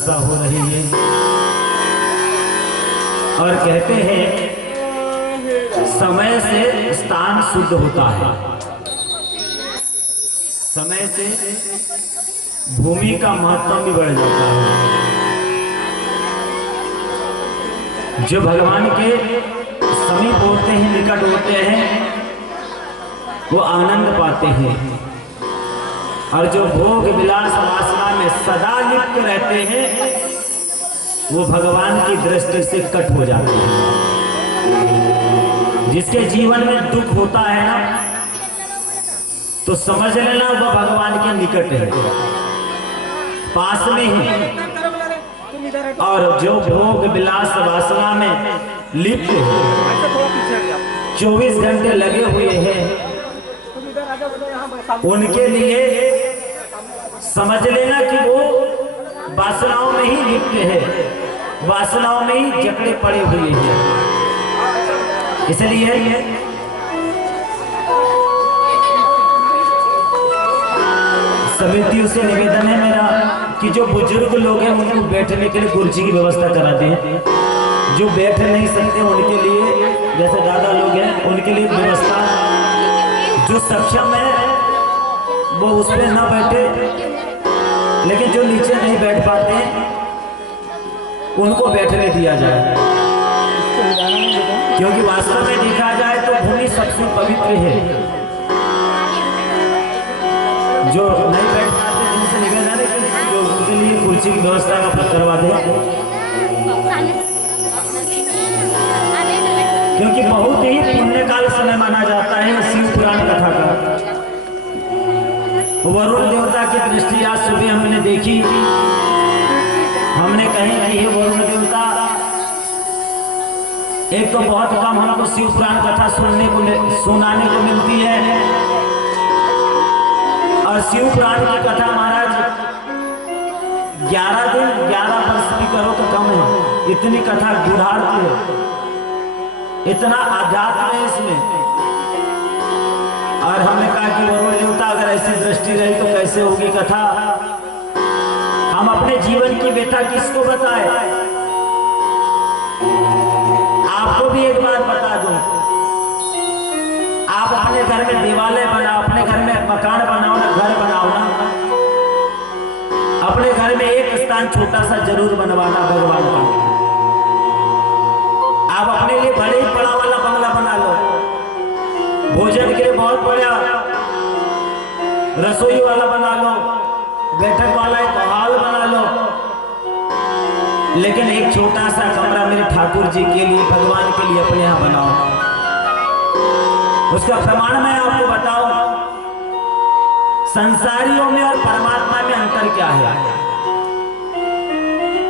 वर्षा हो रही है और कहते हैं समय से स्थान शुद्ध होता है, समय से भूमि का महत्व भी बढ़ जाता है। जो भगवान के समीप होते हैं, निकट होते हैं, वो आनंद पाते हैं और जो भोग विलास वासना में सदा लिप्त रहते हैं वो भगवान की दृष्टि से कट हो जाते हैं। जिसके जीवन में दुख होता है ना, तो समझ लेना वह भगवान के निकट है, पास में ही। और जो भोग विलास वासना में लिप्त है, 24 घंटे लगे हुए हैं, उनके लिए समझ लेना कि वो वासनाओं में ही लिप्त है, वासनाओं में ही जकड़े पड़े हुए हैं। इसलिए समितियों से निवेदन है मेरा कि जो बुजुर्ग लोग हैं उनको बैठने के लिए कुर्सी की व्यवस्था करा दें। जो बैठ नहीं सकते उनके लिए, जैसे दादा लोग हैं, उनके लिए व्यवस्था, जो सक्षम है वो उस पर ना बैठे, लेकिन जो नीचे नहीं बैठ पाते उनको बैठने दिया जाए। क्योंकि वास्तव में देखा जाए तो भूमि सबसे पवित्र है। जो नहीं बैठ पाते जिनसे निवेदन है कि जो उनके लिए कुर्सी की व्यवस्था करवा दें, क्योंकि बहुत ही पुण्यकाल समय माना जाता है शिव पुराण कथा का। वरुण देवता की दृष्टि आज सुबह हमने देखी, हमने कही कि ये वरुण देवता, एक तो बहुत कम हमको शिव पुराण कथा सुनाने को मिलती है, और शिव पुराण की कथा महाराज 11 दिन 11 वर्ष भी करो तो कम है, इतनी कथा गुढ़ार की है, इतना आध्यात्म है इसमें। और हमने कहा कि वरुण देवता अगर ऐसी दृष्टि रही तो कैसे होगी कथा। हम अपने जीवन की व्यथा किसको बताएं। आपको भी एक बात बता दूं, आप अपने घर में देवालय बनाओ, अपने घर में मकान बनाओ ना, घर बनाओ ना, अपने घर में एक स्थान छोटा सा जरूर बनवाना भगवान का। आप अपने लिए भले ही बड़ा वाला बंगला बना लो, भोजन के लिए बहुत बड़ा रसोई वाला बना लो, बैठक वाला एक हॉल बना लो, लेकिन एक छोटा सा कमरा मेरे ठाकुर जी के लिए, भगवान के लिए अपने यहां बनाओ। उसका प्रमाण मैं आपको बताऊं, संसारियों में और परमात्मा में अंतर क्या है।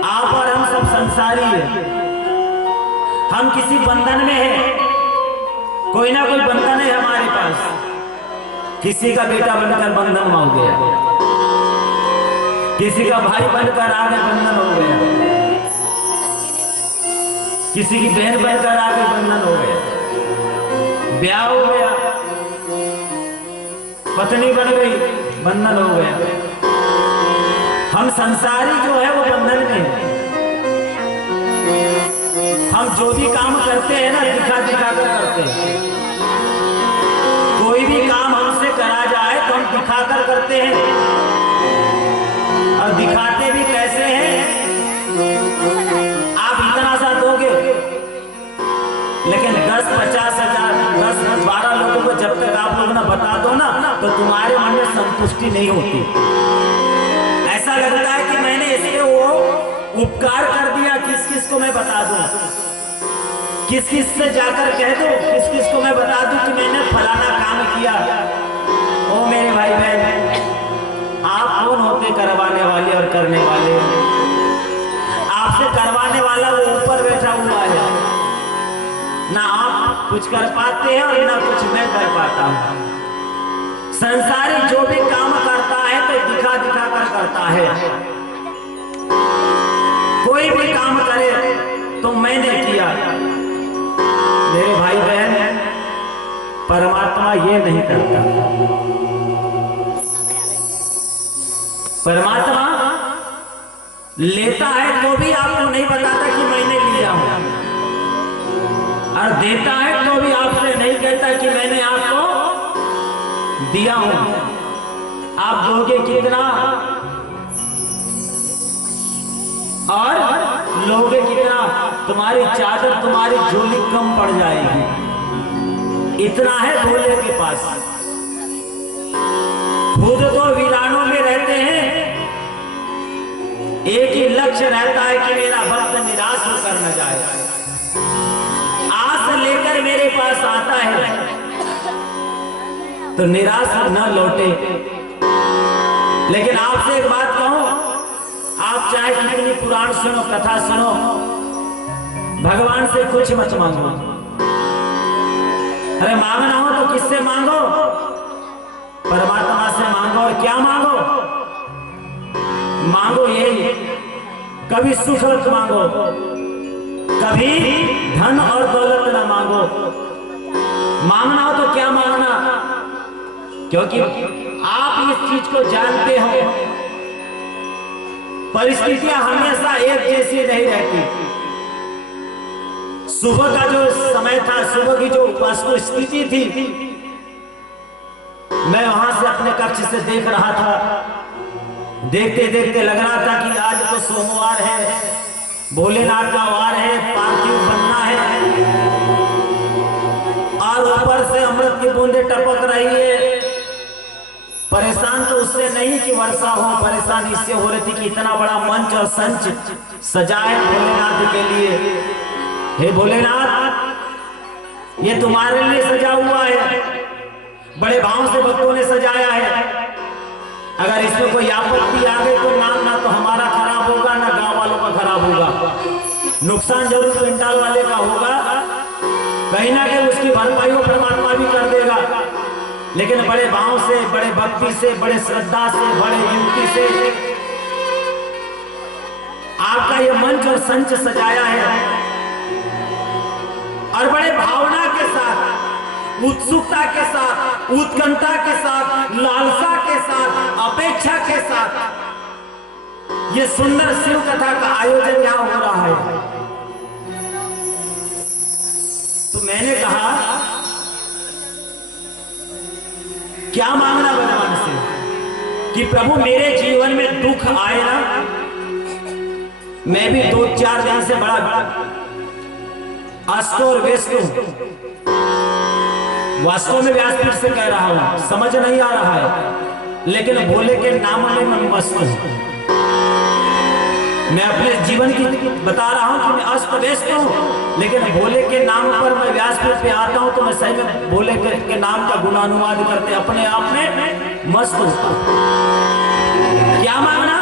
आप और हम सब संसारी है, हम किसी बंधन में हैं, कोई ना कोई बंधन है हमारे पास। किसी का बेटा बनकर बंधन में हो गया, किसी का भाई बनकर आगे बंधन हो गया, किसी की बहन बनकर आगे बंधन हो गया, ब्याह हो गया, पत्नी बन गई, बंधन हो गया। हम संसारी जो है वो बंधन में है। हम जो भी काम करते हैं ना, दिखा दिखा कर करते हैं। कोई भी काम हमसे करा जाए तो हम दिखाकर करते हैं, और दिखाते भी कैसे हैं। आप इतना सा दोगे, लेकिन 10-50 हजार 10-12 लोगों को जब तक आप लोग ना बता दो ना, तो तुम्हारे मन में संतुष्टि नहीं होती। ऐसा लगता है कि मैंने इसके वो उपकार कर दिया, किस किस को मैं बता दूं, किस किस से जाकर कह दूं, किस किस को मैं बता दूं कि मैंने फलाना काम किया। ओ मेरे भाई बहन, आप कौन होते करवाने वाले और करने वाले। आपसे करवाने वाला वो ऊपर बैठा हुआ है, ना आप कुछ कर पाते हैं और ना कुछ मैं कर पाता हूं। संसारी जो भी काम करता है तो दिखा दिखा कर करता है। कोई भी काम करे तो मैंने किया। मेरे भाई बहन, परमात्मा ये नहीं करता। परमात्मा लेता है तो भी आपको नहीं बताता कि मैंने लिया हूं, और देता है तो भी आपसे नहीं कहता कि मैंने आपको दिया हूं। आप दोगे कितना और लोगे कितना, तुम्हारी चादर तुम्हारी झोली कम पड़ जाएगी। इतना है भोले के पास। खुद तो वीरानों में रहते हैं, एक ही लक्ष्य रहता है कि मेरा भक्त निराश होकर न जाए, आस लेकर मेरे पास आता है तो निराश न लौटे। लेकिन आपसे एक बात कहूं, आप चाहे कितनी पुराण सुनो, कथा सुनो, भगवान से कुछ मत मांगो। अरे मांगना हो तो किससे मांगो? परमात्मा से मांगो। और क्या मांगो? मांगो यही, कभी सुख मत मांगो, कभी धन और दौलत ना मांगो। मांगना हो तो क्या मांगना? क्योंकि आप इस चीज को जानते हो, परिस्थितियां हमेशा एक जैसी नहीं रहती। सुबह का जो समय था, सुबह की जो वस्तु स्थिति थी, मैं वहां से अपने कक्ष से देख रहा था। देखते देखते लग रहा था कि आज तो सोमवार है, भोलेनाथ का वार है, पार्थिव बनना है, और ऊपर से अमृत की बूंदें टपक रही है। परेशान तो उससे नहीं कि वर्षा हो, परेशान इससे हो रही थी कि इतना बड़ा मंच और संच सजाए भोलेनाथ के लिए। हे भोलेनाथ, ये तुम्हारे लिए सजा हुआ है, बड़े भाव से भक्तों ने सजाया है। अगर इसमें कोई आपत्ति आ गई तो ना तो हमारा खराब होगा, ना गांव वालों का खराब होगा, नुकसान जरूर पिंडाल वाले का होगा, कहीं ना कहीं उसकी भरपाई वो परमात्मा भी कर देगा। लेकिन बड़े भाव से, बड़े भक्ति से, बड़े श्रद्धा से, बड़े युक्ति से आपका ये मंच और संच सजाया है, और बड़े भावना के साथ, उत्सुकता के साथ, उत्कंठा के साथ, लालसा के साथ, अपेक्षा के साथ ये सुंदर शिव कथा का आयोजन यहां हो रहा है। तो मैंने कहा क्या मांगना भगवान से कि प्रभु मेरे जीवन में दुख आए ना, मैं भी 2-4 दिन से बड़ा अस्त और व्यस्त हूं। वास्तव में व्यासपीठ से कह रहा हूं, समझ नहीं आ रहा है, लेकिन भोले के नाम में मैं मस्त हूं। मैं अपने जीवन की बता रहा हूं कि मैं अस्त व्यस्त हूं, लेकिन भोले के नाम पर मैं व्यासपीठ पे आता हूं तो मैं सही में भोले के नाम का गुणानुवाद करते अपने आप में मस्त हूं। क्या मांगना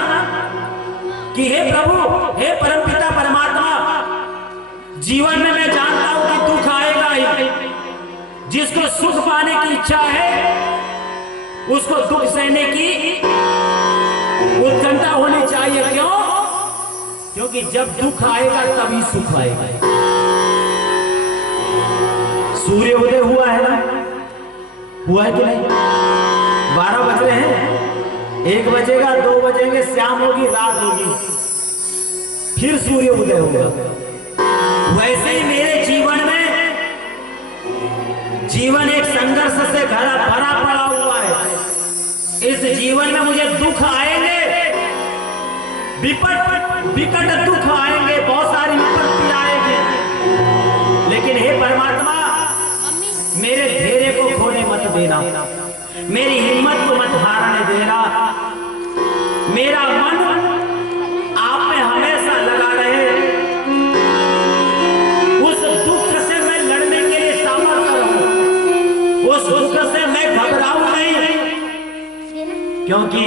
कि हे प्रभु, हे परमपिता परमात्मा, जीवन में मैं जानता हूं कि दुख आएगा ही। जिसको सुख पाने की इच्छा है उसको दुख सहने की उत्कंठा होनी चाहिए। क्यों? क्योंकि जब दुख आएगा तभी सुख आएगा। सूर्य उदय हुआ है ना, हुआ है कि नहीं? 12 बज रहे हैं, 1 बजेगा, 2 बजेंगे, शाम होगी, रात होगी, फिर सूर्य उदय होगा। वैसे ही मेरे जीवन में जीवन एक संघर्ष से भरा पड़ा हुआ है। इस जीवन में मुझे दुख आएंगे, विकट दुख आएंगे, बहुत सारी विपत्ति आएंगे, लेकिन हे परमात्मा मेरे धैर्य को खोने मत देना, मेरी हिम्मत को मत हारने देना। मेरा मन आप में हमेशा लगा रहे, उस दुख से मैं लड़ने के लिए सामर्थ्य रहूं, उस दुख से मैं घबराऊं नहीं, क्योंकि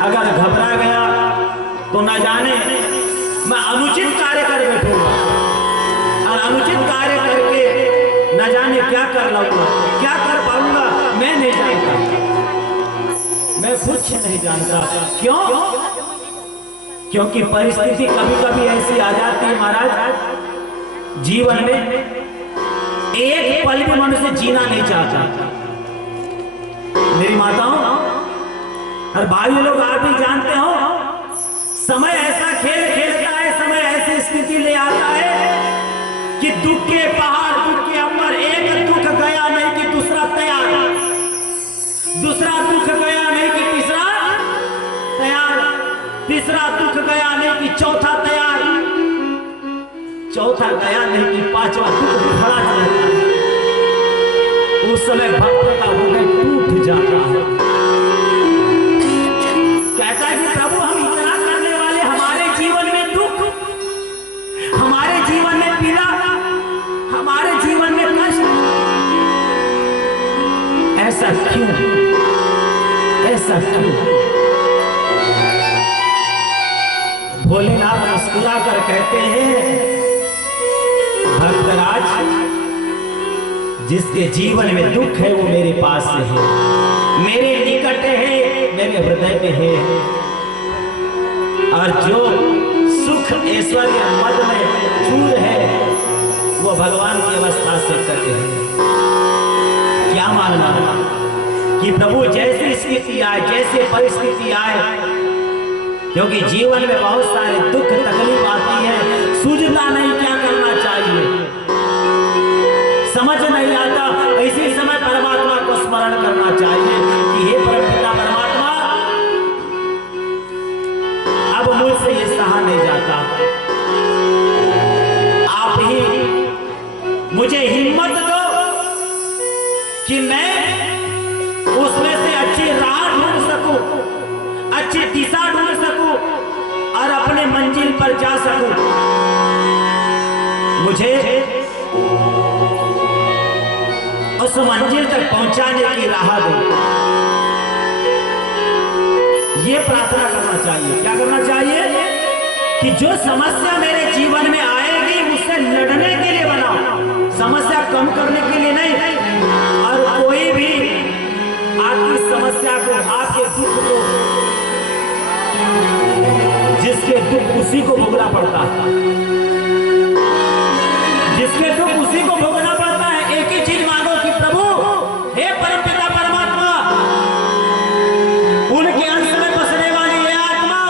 अगर घबरा गया तो न जाने मैं अनुचित कार्य कर बैठूंगा, और अनुचित कार्य करके न जाने क्या कर लूंगा, क्या कर पाऊंगा, मैं नहीं जानता, मैं कुछ नहीं जानता। क्यों? क्योंकि परिस्थिति कभी कभी ऐसी आ जाती है महाराज, जीवन में एक पल भी मनुष्य जीना नहीं चाहता। मेरी माताओं और भाई लोग, आप भी जानते हो समय ऐसा खेल खेलता है, समय ऐसी स्थिति ले आता है कि दुख के पहाड़, दुख के अंबर, एक दुख गया नहीं कि दूसरा तैयार, दूसरा दुख गया नहीं कि तीसरा तैयार, तीसरा दुख गया नहीं कि चौथा तैयार, चौथा गया नहीं कि पांचवा दुख खड़ा चलता है। उस समय भक्त का हृदय टूट जाता है, कहता है कि प्रभु हम इतना करने वाले, हमारे जीवन में दुख, हमारे जीवन में पीड़ा, हमारे जीवन में कष्ट, ऐसा क्यों, ऐसा क्यों? भोलेनाथ मुस्कुरा कर कहते हैं, भक्तराज जिसके जीवन में दुख है वो मेरे पास है, मेरे निकट है, मेरे हृदय में है, और जो सुख ऐश्वर्य मद में चूर है वो भगवान की अवस्था से करते हैं। क्या मानना कि प्रभु जैसी स्थिति आए, जैसे परिस्थिति आए, क्योंकि जीवन में बहुत सारे दुख तकलीफ आती है, सूझता नहीं क्या करना चाहिए, समझ नहीं आता, इसी समय परमात्मा को स्मरण करना चाहिए कि हे परमपिता परमात्मा, अब मुझसे ये सहा नहीं जाता, आप ही मुझे हिम्मत दो कि मैं उसमें से अच्छी राह ढूंढ सकूं, अच्छी दिशा ढूंढ सकूं और अपने मंजिल पर जा सकूं। मुझे उस मंजिल तक पहुंचाने की राह दो, ये प्रार्थना करना चाहिए। क्या करना चाहिए कि जो समस्या मेरे जीवन में आएगी उससे लड़ने के लिए बनाओ, समस्या कम करने के लिए नहीं। और कोई भी आपकी समस्या को, आपके दुख को, जिसके दुख उसी को भोगना पड़ता है, जिसके दुख उसी को भोगना पड़ता है। एक ही चीज मांगो कि प्रभु हे परमपिता परमात्मा, उनके अंश में बसने वाली ये आत्मा,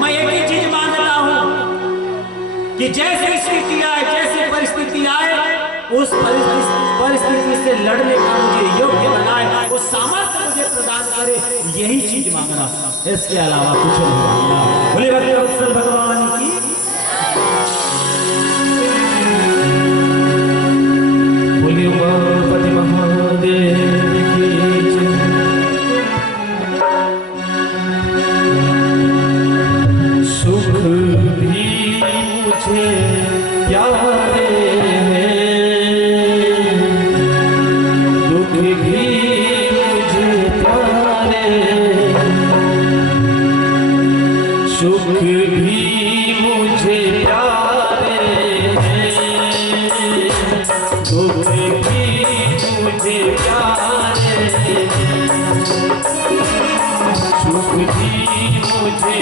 मैं एक ही चीज मांगता हूं कि जैसी स्थिति आए, जैसी परिस्थिति आए, उस परिस्थिति से लड़ने का मुझे योग्य बनाए, उस सामर्थ्य मुझे प्रदान करे, यही चीज मांगना, इसके अलावा कुछ नहीं मांगना। बोले भक्तवत्सल भगवान की। बोलिए गणपति महादेव की जय। सुख भी मुझे प्यारे हैं, दुख भी मुझे प्यारे, सुख भी मुझे प्यारे हैं, दुख भी मुझे प्यारे हैं, सुख भी मुझे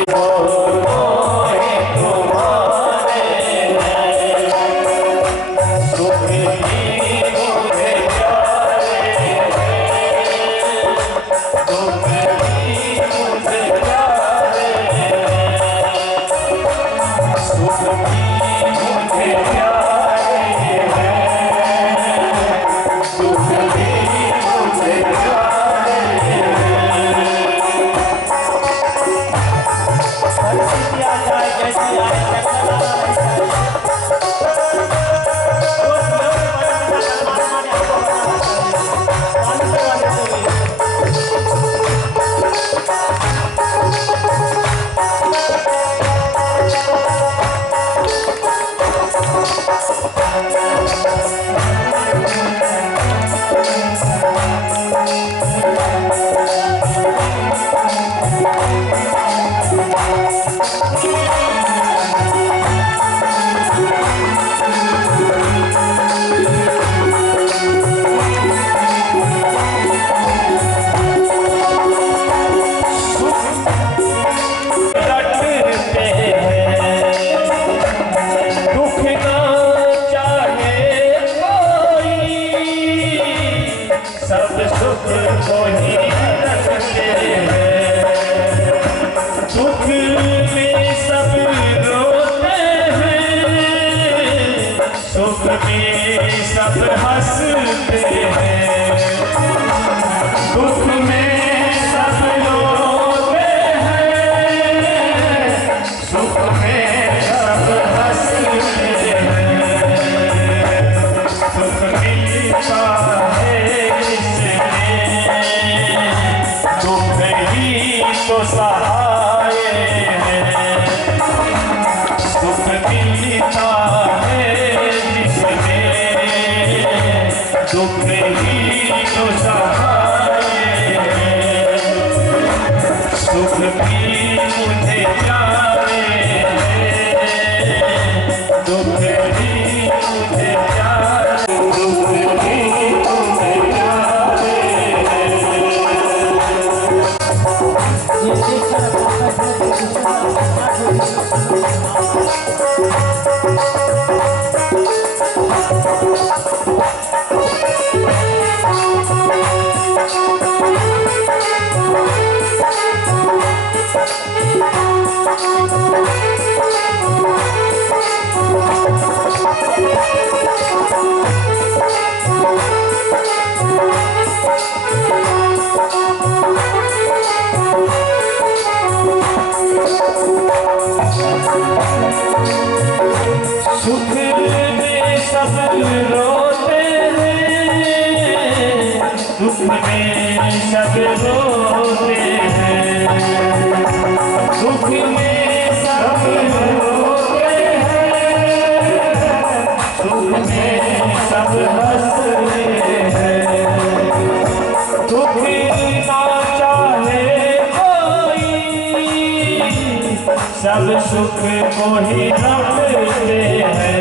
सब सुख को ही रखते हैं, दुख सुख में सब हंसते हैं, सुख मिलता है इसमें, दुख ही तो सहाय है, सुख मिलता है जिसमें, दुख ही तो सहाय है, सुख भी मुझे प्यारे हैं, दुख भी मुझे प्यारे, दुख भी मुझे प्यारे सुख में सब रोते हैं, दुख में सब रोते हैं, सुख में सब रोते हैं, सुख में सब हंसते हैं, दुख ना चाहे कोई, सब सुख को ही रखते हैं,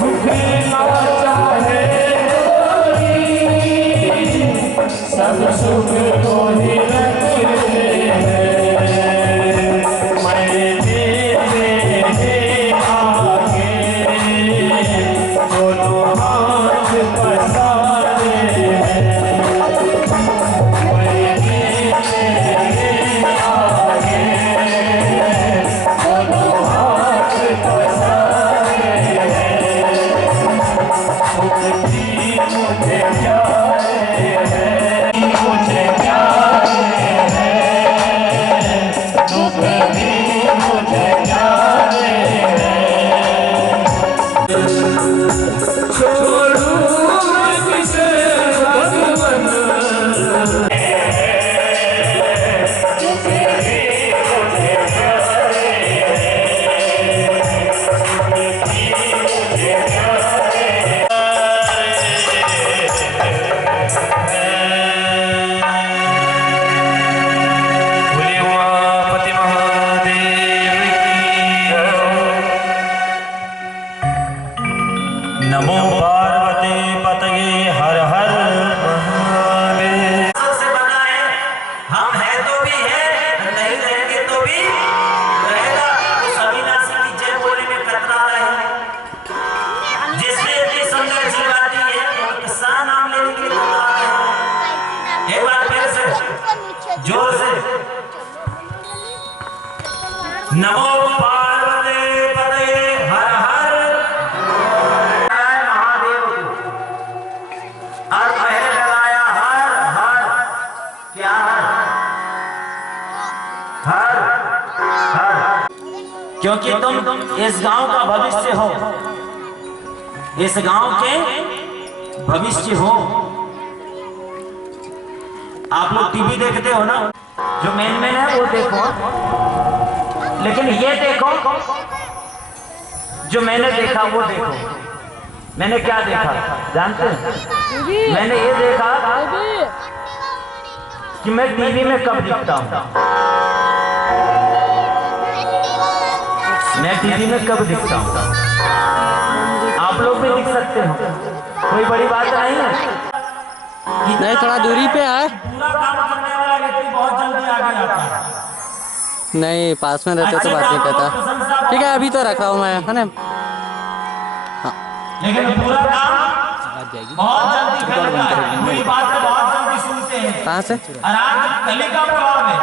दुख ना चाहे कोई, सब सुख को ही रखते हैं, मेरे आगे दोनों हाथ पसारे हैं, मेरे आगे दोनों हाथ पसारे हैं, सुख भी मुझे प्यारे हैं, मुझे प्यारे हैं, दुख भी मुझे प्यारे हैं, छोड़ूं मैं किसे भगवन, दुख भी मुझे प्यारे हैं, सुख भी मुझे प्यारे भोले उमापति महादेव की नमो पार्वती पतये हर हर महादेव। सबसे बना है, हम हैं तो भी है, नहीं रहेंगे तो भी रहेगा। तो अविनाशी की जय बोले में कतरा रहे हैं, जिसने इतनी सुंदर जीवाती है उसका नाम लेने के लिए कतरा रहे हैं। एक बार फिर से जोर से नमो पार्वती पतये हर हर महादेव को और पहले लगाया हर हर, क्या हर हर, क्योंकि तुम इस गांव का भविष्य हो, इस गांव के भविष्य हो। आप लोग टीवी देखते हो ना, जो मेन है वो देखो, लेकिन ये देखो जो मैंने देखा वो देखो। मैंने क्या देखा जानते हैं? मैंने ये देखा कि मैं टीवी में कब दिखता हूँ, मैं टीवी में कब दिखता हूँ। आप लोग भी दिख सकते हो, कोई बड़ी बात नहीं है। नहीं, थोड़ा दूरी पे है। पूरा काम करने वाला व्यक्ति बहुत जल्दी आगे आता है। नहीं, पास में रहते तो बात नहीं करता। ठीक है, अभी तो रख रहा हूँ मैं, है ना। लेकिन पूरा काम बहुत जल्दी करता है, पूरी बात बहुत जल्दी सुनते हैं। कहाँ से? और आज कली का प्रभाव है।